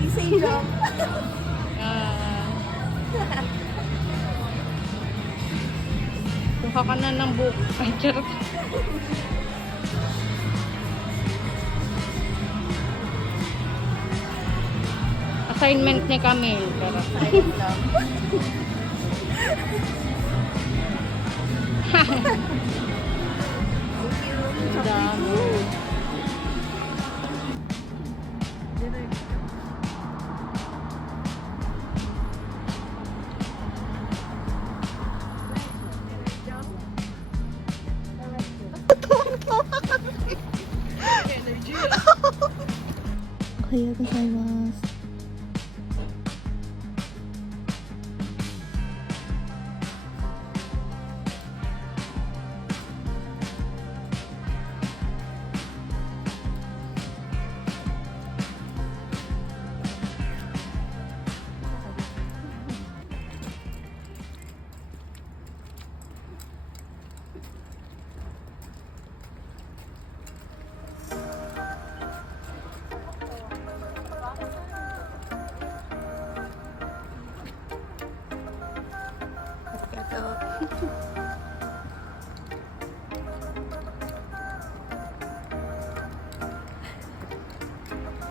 Isay lang. Kuha ka na ng book. Ay, charot. Assignment ni Camille. Pero Isay lang. ang dami. Kaya gozaimasu.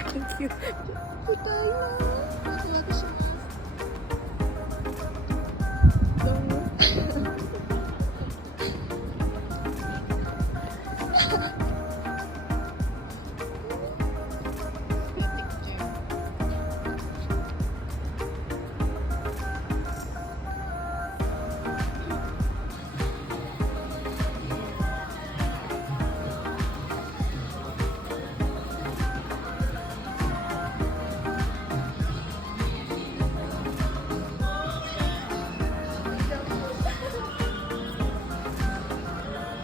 Thank you.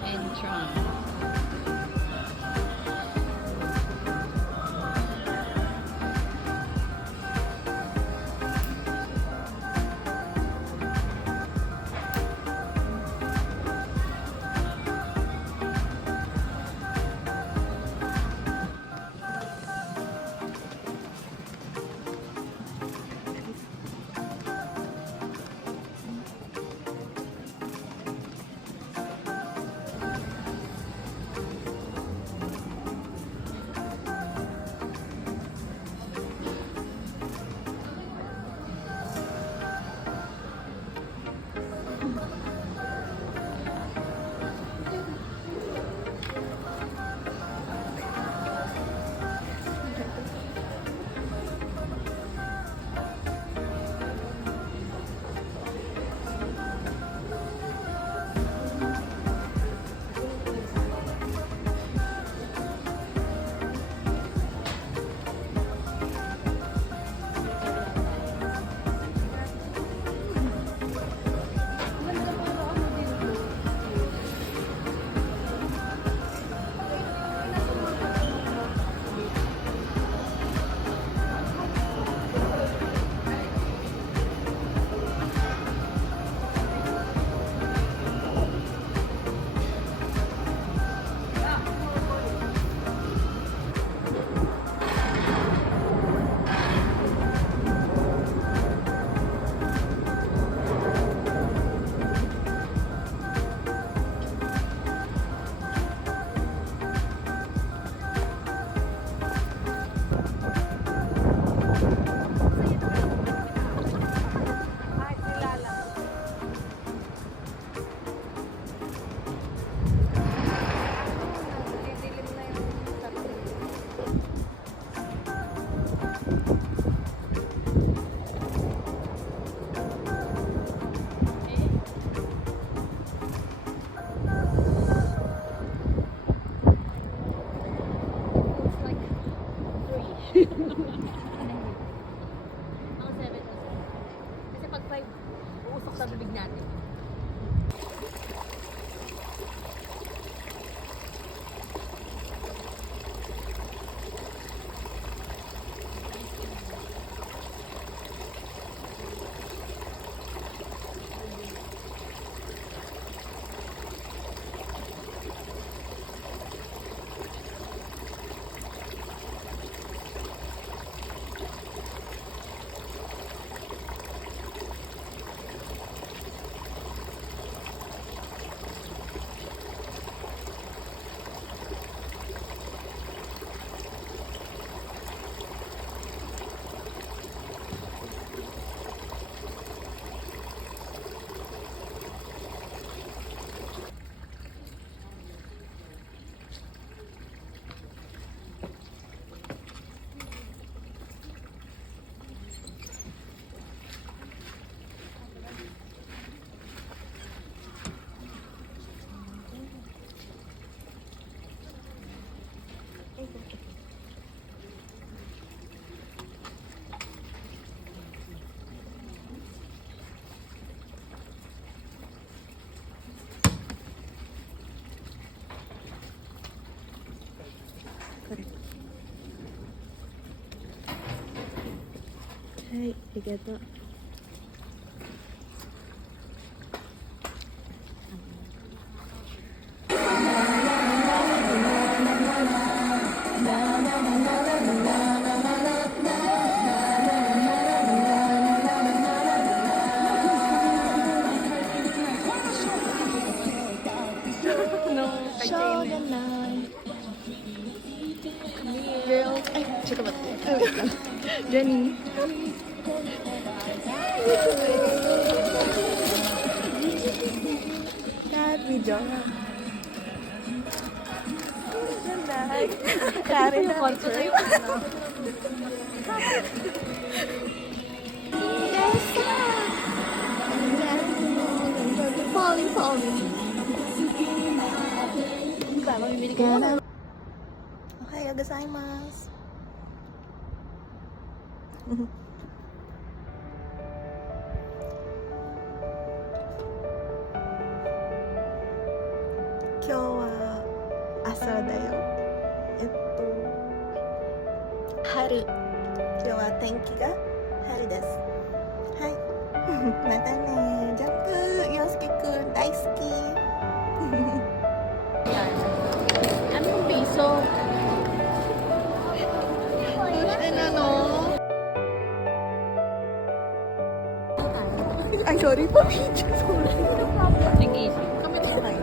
Entrance. Kasi pag 5, uusok sa bibig natin. はい、ありがとう。しょうがない。Girl, ay, ちょっと待って。あ、wait lang. Jenny. Kat, video. Karen na. Falling, falling. Ohayou gozaimasu. Kyou wa asa da yo. Haru. Kyou wa tenki ga haru desu. Hai. Mata ne. Jump. Yosuke-kun, daisuki. Anong piso? Gusto na, no? Ay, sorry po, Peach. Sorry. Sige. Kami tayo.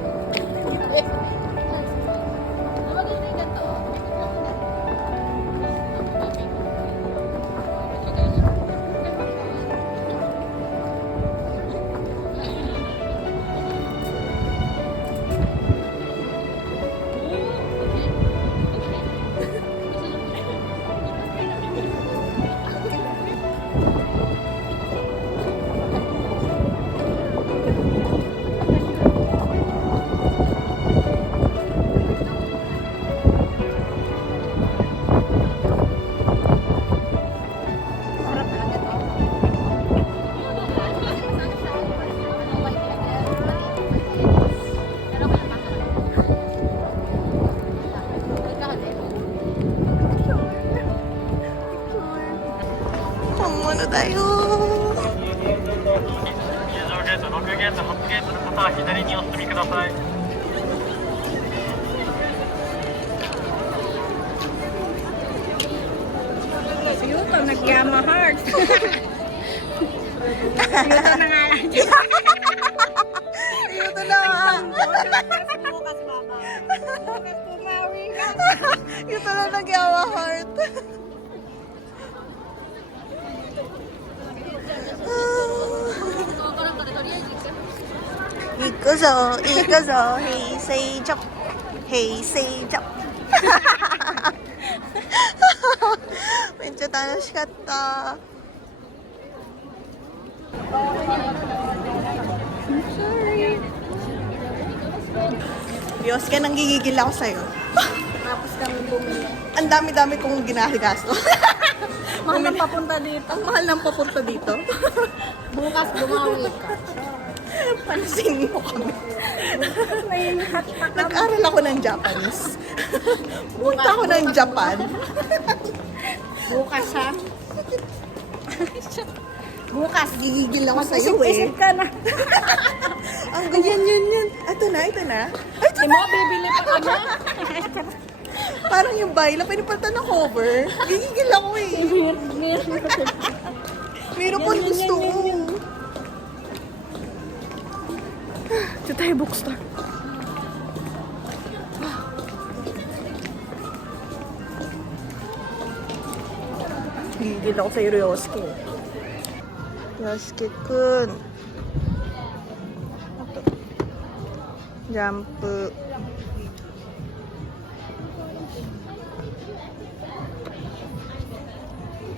Homono da yo. 入場ゲート6ゲート8ゲートの方は左にお進みください。 Yuto, nag-Yama Heart. Yuto na nga lang. Yuto na. Bukas baba. Bukas tumawi ka. Yuto na nagyawa heart. Iko zo, hey say jump, hey say jump. めっちゃ楽しかった。Diyos ka, nang gigigil ako sa'yo. Tapos kami bumili. Ang dami-dami kong ginagasto. Mahal nang papunta dito. Ang mahal nang papunta dito. Bukas bumawi ka. Pansin mo kami. Nag-aral ako ng Japanese. Punta ako ng Japan. Bukas ha. Bukas, gigigil ako sa'yo eh. Isip ka na. Ang ganyan, yan. Ito na. Ay, ito Mo, bibili pa kami. parang yung baila, pinipalitan ng cover. Gigigil ako eh. Meron po gusto ko. Ito tayo bookstore. Gigigil ako sa'yo, Ryosuke. Ryosuke-kun. Ito. Jump.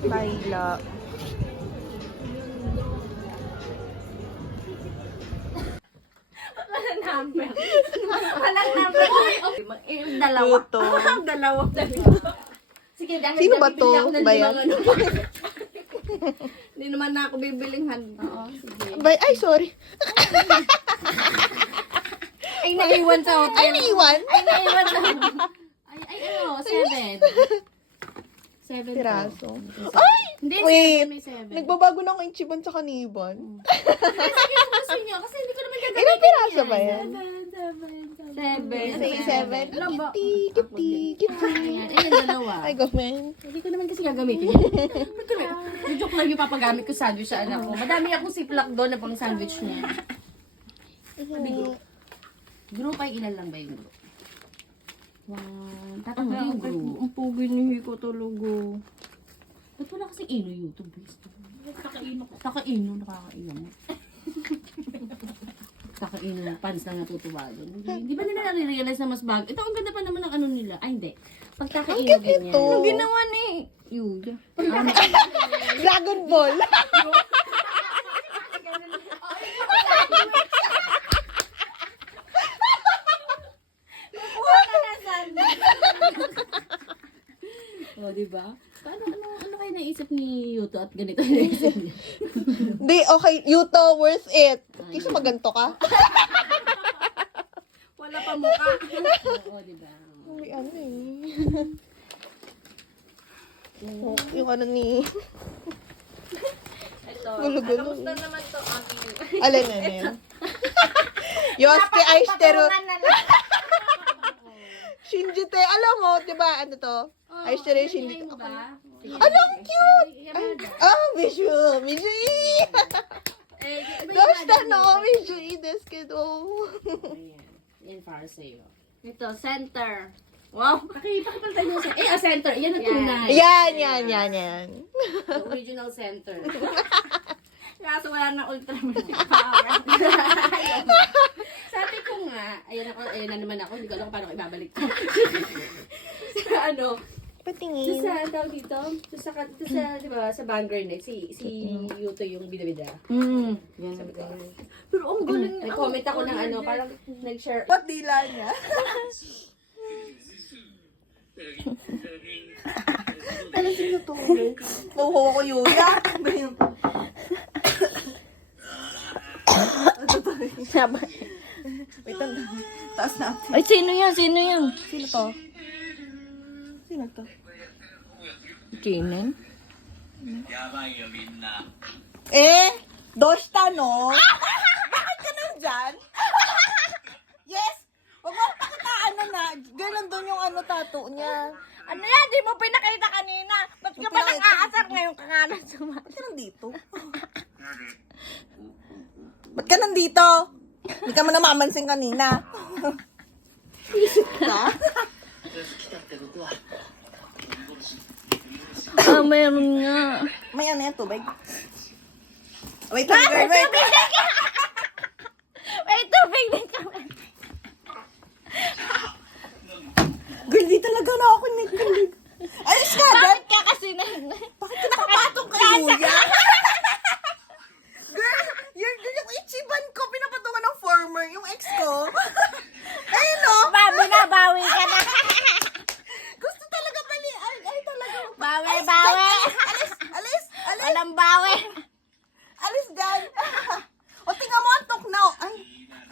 Baila. Walang number. Dalawa. Luto. Dalawa. Sige, dahil Sino ba to? bibili ako ng Bayan? limang ano. Hindi naman na ako bibiling Oo, sige. Ay, sorry. Ay, naiwan sa hotel. Ay, naiwan? Ay, naiwan sa Ay, ano, 7. 7 Piraso. Ay! Hindi, Wait, may 7. nagbabago na ako Ichiban sa Kaniban. Sige, gusto nyo. Kasi hindi ko naman gagawin. Ilang piraso ba yan? 7. Alam ba? Kiti. Ayan, dalawa. Ay, go, man. Hindi ko naman kasi gagamitin yan. Joke lang yung papagamit ko sandwich sa anak ko. Madami akong siplak doon na pang sandwich niya. Group ay ilan lang ba yung group? One. Tatang yung group. Ang pugi ni Hiko talaga. Ba't wala kasing ino YouTube? Kakaino, nakakaino mo. Kakaino, fans lang natutuwa yun. Hindi ba nila nare-realize na mas bago? Ito, ang ganda pa naman ng ano nila. Ay, hindi. Pag kakaino Ang cute ganyan. ito. Anong ginawa ni Yuya? Dragon Ball. O, diba? Ano kayo naisip ni Yuto at ganito naisip niya? Di, okay. Yuto, worth it. Kasi maganto ka. Wala pa mukha. Oo, diba? Uy, ano eh. Yung ano ni... Ito. Gulo-gulo. Kamusta naman to, Ami? Alin na yan? Yosuke Aishiteru. Shinji te. Alam mo, di ba, ano to? Aishiteru Shinji. Ano ba? Ano, ang cute! Ah, Mishu! Doshita no, Mishu desu kedo. Yan para sa'yo. Ito, center. Wow! Pakipalitan nyo sa... center. Yan ang tunay. Yan. The original center. Kaso wala na Ultraman power. Sabi ko nga, ayan na naman ako, hindi ko alam kung paano ko ibabalik to. Patingin. Sa tawag dito, di ba, sa Bangor Net, si Yuto yung bidabida. Yan. Sabi ko, Pero ang galing. nag-comment ako ng ano, parang nag-share. Ba't dila niya? Ano sino to? Nakuha ko Yuya. Wait lang. Taas natin. Ay, sino yan? Sino yan? Sino to? Sino to? Kinin? Doshita no? Bakit ka nandyan? Yes! Huwag mo pakitaan na. Ganun doon yung ano tattoo niya. Ano yan? Di mo pinakita kanina. Ba't ka ba Pinakita. nang-aasar ngayon ka nga na sumat? Ba't ka nandito? Ba't ka nandito? Hindi ka mo namamansin kanina. Ha? Meron nga. May ano yan, tubig? Wait lang, girl, wait. May tubig din kami. Girl, di talaga na ako nagkilig. Alis ka, girl. Bakit ka kasi na... Bakit ka nakapatong kay Yuya? Girl, yung Ichiban ko, pinapatungan ng former, yung ex ko. Ayun o. Binabawi ka na. Gusto talaga bali. Ay talaga. Bawi, Alis bawi. dyan. Alis. Walang bawi. Alis dyan. O, tingnan mo, antok na.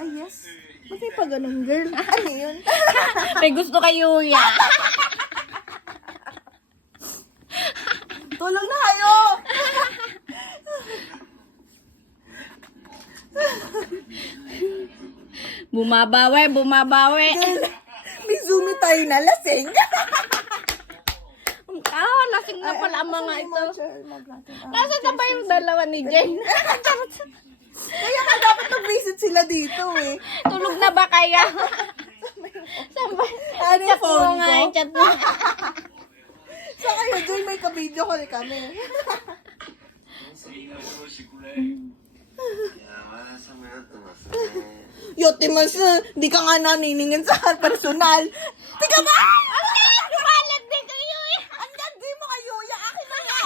Ay, yes. Ba't may pa ganun, girl? Ano yun? May gusto kay Yuya. Tulong na kayo. Bumabawi. May zoomy tayo na lasing. Lasing na pala ang mga ito. Nasaan na ba yung dalawa ni Jane? Kaya nga dapat mag-visit sila dito eh. Tulog na ba kaya? Saan ba? Ano yung phone Nga, ko? yung chat mo. Sa kayo, Jay, may ka-video call kami. Yotimas, di ka nga naniningin sa personal. Tika ba? Walad din kayo eh. Andyan, di mo kayo. Akin na nga.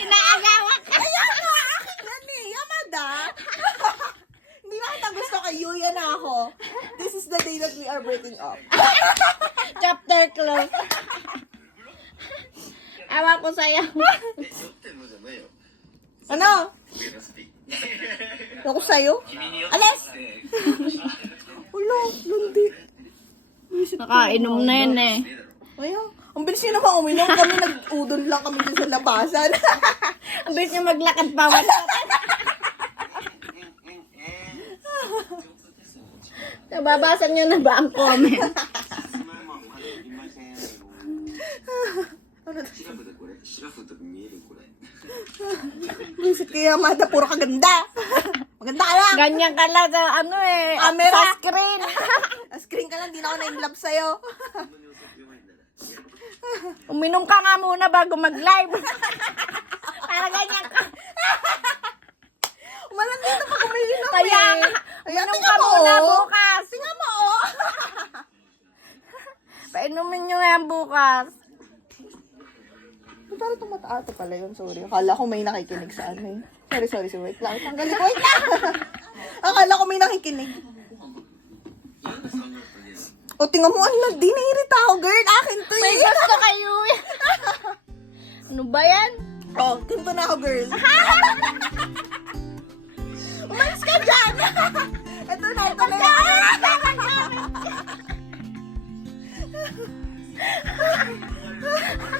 Inaagawa ka. Kaya nga, akin yan eh. Yamada. Hindi na kita gusto kay Yuya na ako. This is the day that we are breaking up. Chapter close. Awa ko sa'yo. Ano? Ako sa'yo? Alis! Ulo, lundi. Nakainom na yun eh. Ayaw. Ang bilis niyo naman uminom. Kami nag-udon lang kami dyan sa labasan. Ang bilis niya maglakad pa. Wala. Nababasa niyo na ba ang comment? シラフでこれシラフと見えるこれ Visit kay Yamada, puro kaganda. Maganda ka lang. Ganyan ka lang sa ano eh. Camera. Sa screen. Screen ka lang, di na ako na-in-love sa'yo. Uminom ka nga muna bago mag-live. Para ganyan ka. Umalang dito pag umiinom Kaya eh. nga. Ayan, Uminom tingnan ka mo, muna oh. bukas. Tingnan mo, oh. Painumin nyo yan bukas. Parang tumataas pala yun, sorry. Akala ko may nakikinig sa ano eh. Sorry, wait lang. Tanggalin ko, wait lang. Akala ko may nakikinig. O, tingnan mo, ano, di nairita ako, girl. Akin to May eh. gusto kayo eh. Ano ba yan? Oh, ganito na ako, girl. Umalis ka dyan. Ito na.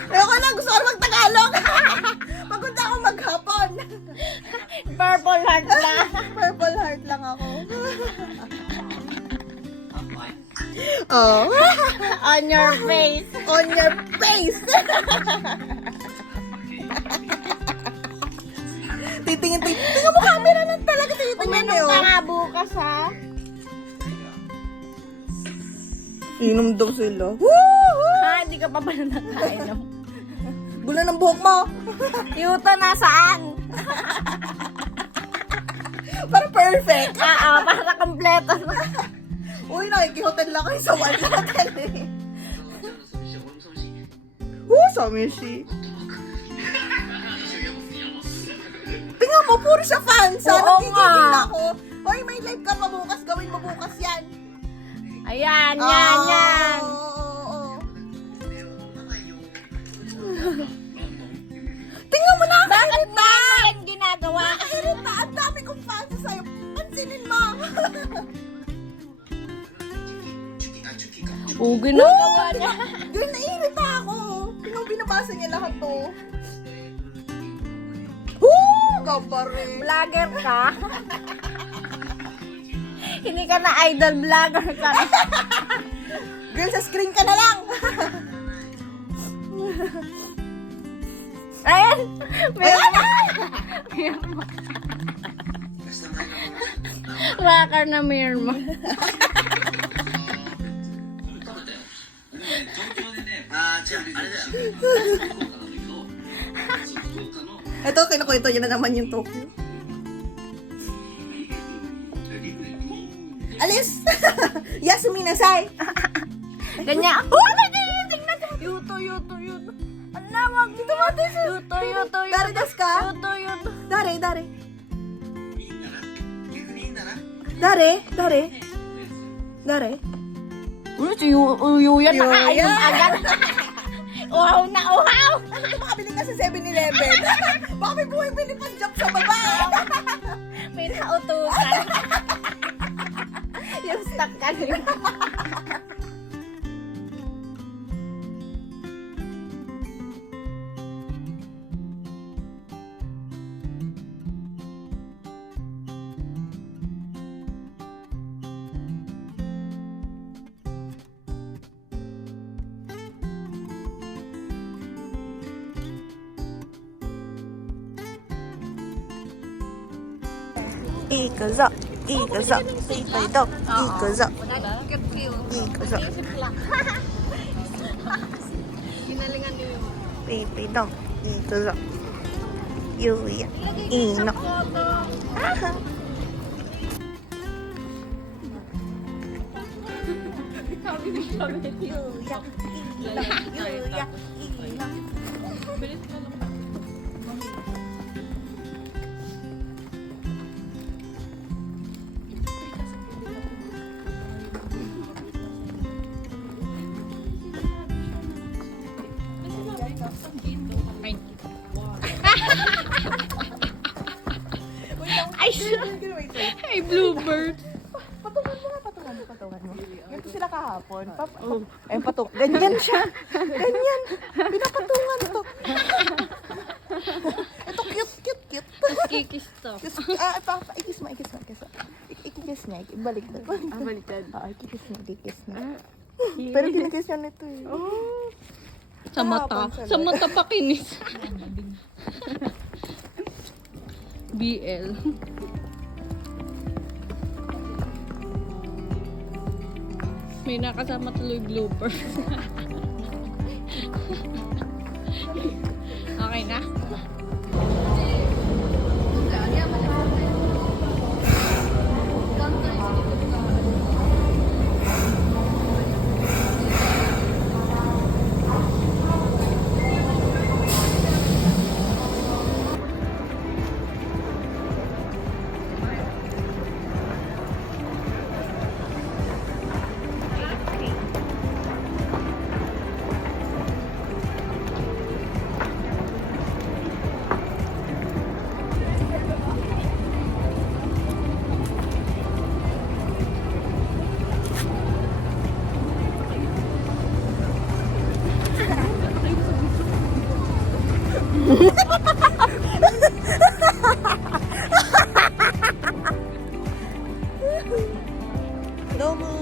Ayoko na, gusto ko na mag-Tagalog. Pagod na ako maghapon. Purple heart lang. Purple heart lang ako. Oh. On your face. On your face. Titingin. Tingnan mo, camera lang talaga. Titingin Uminom eh, ka oh. nga bukas ha. Inom daw sila. Woo! Ha, hindi ka pa pala nakainom. Gula ng buhok mo. Yuto nasaan? Para perfect. Para kompleto na. Uy, nakikihotel lang kayo sa one hotel eh. Woo, Samishi. Tingnan mo, puro siya fans. Oo Sana gigigil nga. ako. Uy, may live ka pa bukas. Gawin mo bukas yan. Ayan, yan. Oo. Tingnan mo na, Bakit ba yan ginagawa? Nakahirita. Ang dami kong fans sa'yo. Pansinin mo. Oo, ginagawa niya. Girl, naiirita ako. Tingnan mo, binabasa niya lahat to. Woo! Gabari. Vlogger ka? Hindi ka na idol vlogger ka. Girl, sa screen ka na lang. Ayan! Ayan! Vlogger na mirror mo. 東京でねあじゃああれだよ福岡なんだけどそう福岡の Ito, kinukwento niya na naman yung Tokyo. Alis! Yasumi nasay! Ganyan. Oh, tingnan. Yuto. Ang nawag dito mati. Yuto. Dari desu ka? Yuto. Dare? いいんだな逆にいいんだな Dare? Uy, si Yuya Yuya. nakainom agad. Uhaw na uhaw. Ano makabili ka sa 7-Eleven? Baka may bumibili pang job sa baba. May nautusan. Yung stuck ka rin. Ikuzo. Ito. Ikuzo. Ginalingan niyo yung Ito. Ikuzo. Yuya. Ino. Yuya. Ino. Ay, Ay, bluebird. Patungan mo. Ganito sila kahapon. patok. Ganyan siya. Ganyan. Pinapatungan to. Ito cute. Kikis to. Ikis mo. Ikikis niya. Ibalik na. Baliktad. Ikikis niya. Pero kinikis niya nito eh. Sa mata. Sa mata pakinis. BL. May nakasama tuloy bloopers. Okay na? Domo.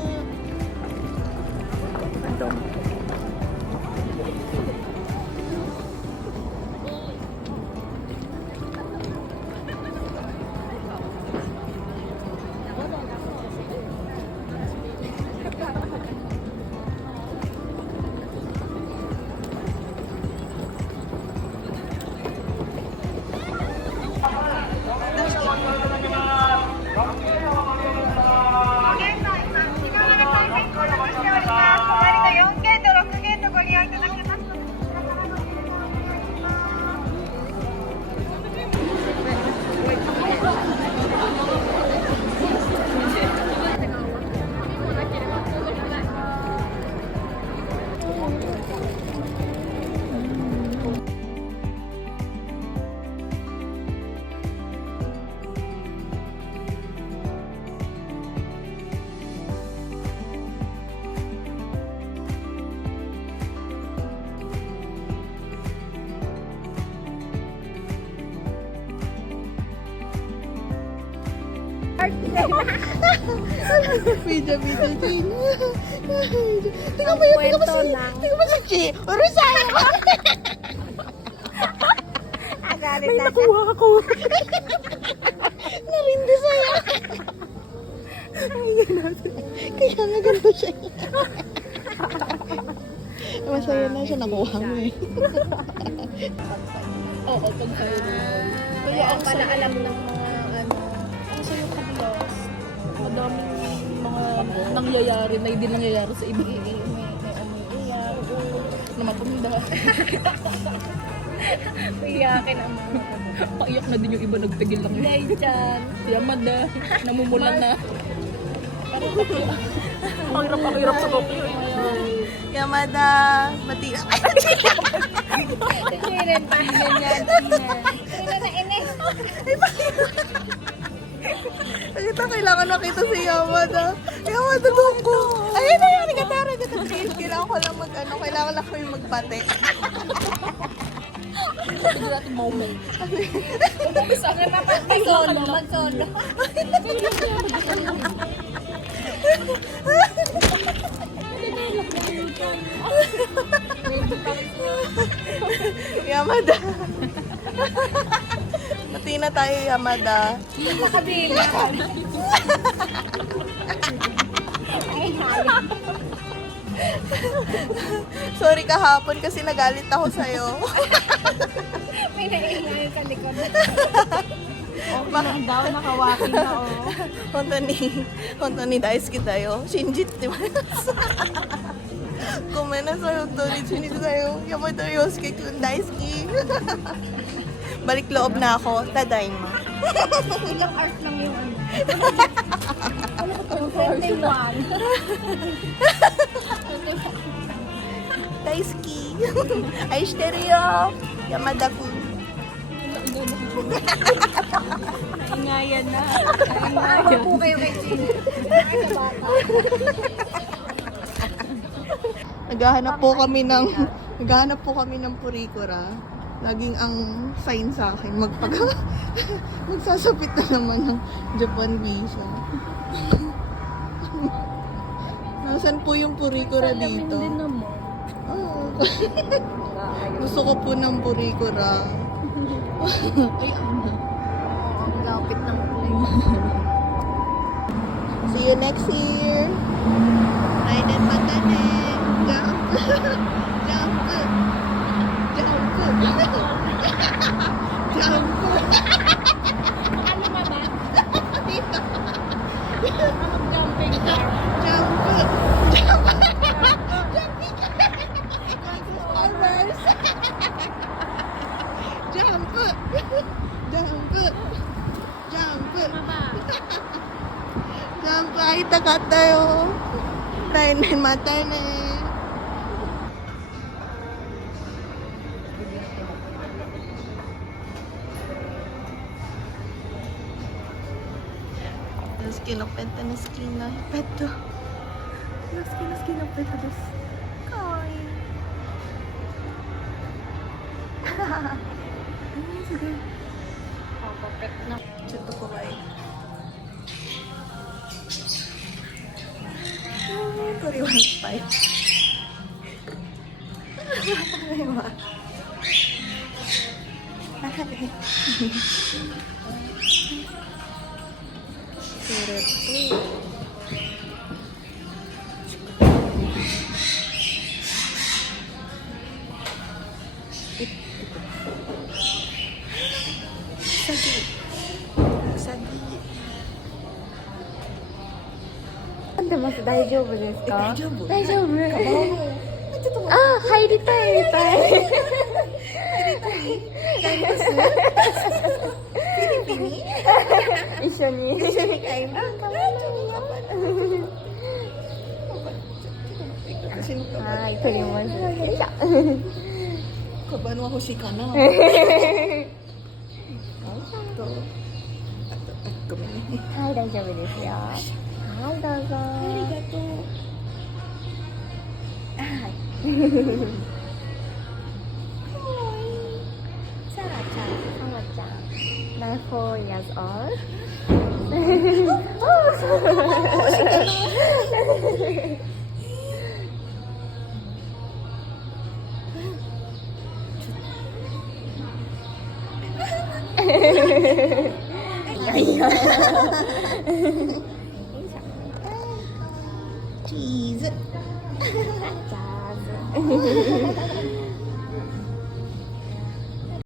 Video din. Tingnan mo yun, tingnan mo si Chi. Rosario ko. May nakuha ako. Narindi sa'yo. Kaya nga ganito siya. Masaya na siya, nakuha mo eh. Oo, pag kayo na. Kaya ang pala alam ng mga ang sayo kablos. Madaming mga nangyayari na hindi nangyayari sa iba. May iyak. Na mapunda. Iyakin ang paiyak na din yung iba, nagpigil lang. Dahil dyan. Si Amada, namumulan na. Ang hirap sa Tokyo. Yamada, mati. Tingnan pa, ganyan. Tingnan na inis. Kita kailangan nakita si Yamada. Yamada doko. Ayun na yan, katara. Kailangan ko lang kailangan lang kami magpate. Ito natin moment. Umabisangan na pa. Mag-solo. Yamada. Mati na tayo, Yamada. Nakabili. Sorry kahapon kasi nagalit ako sa'yo. May naiingayon ka likod. Bakit daw nakawaki na Honto ni daisuki da yo. Shinjite masu. Gomen nasai, hontou ni shinjite da yo. Yamada Yosuke kun daisuki. Balik loob na ako. Tadaima. Ilang art lang yung ano. 21. Daisuki. Aishiteru yo. Yamada kun. Naingayan na. Naingayan. Po kayo kay Chino. Ay, kabata. Naghahanap po kami ng purikura. Laging ang sign sa akin, magsasapit na naman ng Japan visa. Nasaan po yung purikura dito? Din naman. Oh. Gusto ko po ng purikura. Ay, ano? Ang lapit ng place. See you next year. Raiden Matane. Jump. Jump. Jump. Jump. Ano ba ba? Dito. Jumping car. Jump. Jump. Jumping. Transformers. Jump. Jump. Jump. Maba. ジャンプ会いたかったよ。来年またね。好きのペットの好きなペット。好きなペットです。かわいい。すごい。ちょっと怖い。鳥はいっぱい。これは。それと。うさぎ。出ます大丈夫ですか？大丈夫。大丈夫。ちょっと待あ、入りたいみたい。って。買います。ピリピリ。一緒に。一緒に買います。私のカバン。はい、取ります。よいしょ。カバンは欲しいかな。ごめんね。はい、大丈夫ですよ。はい、どうぞ。ありがとう。さらちゃん、さまちゃん。Now 4 years old. いやいや。チーズ。上手。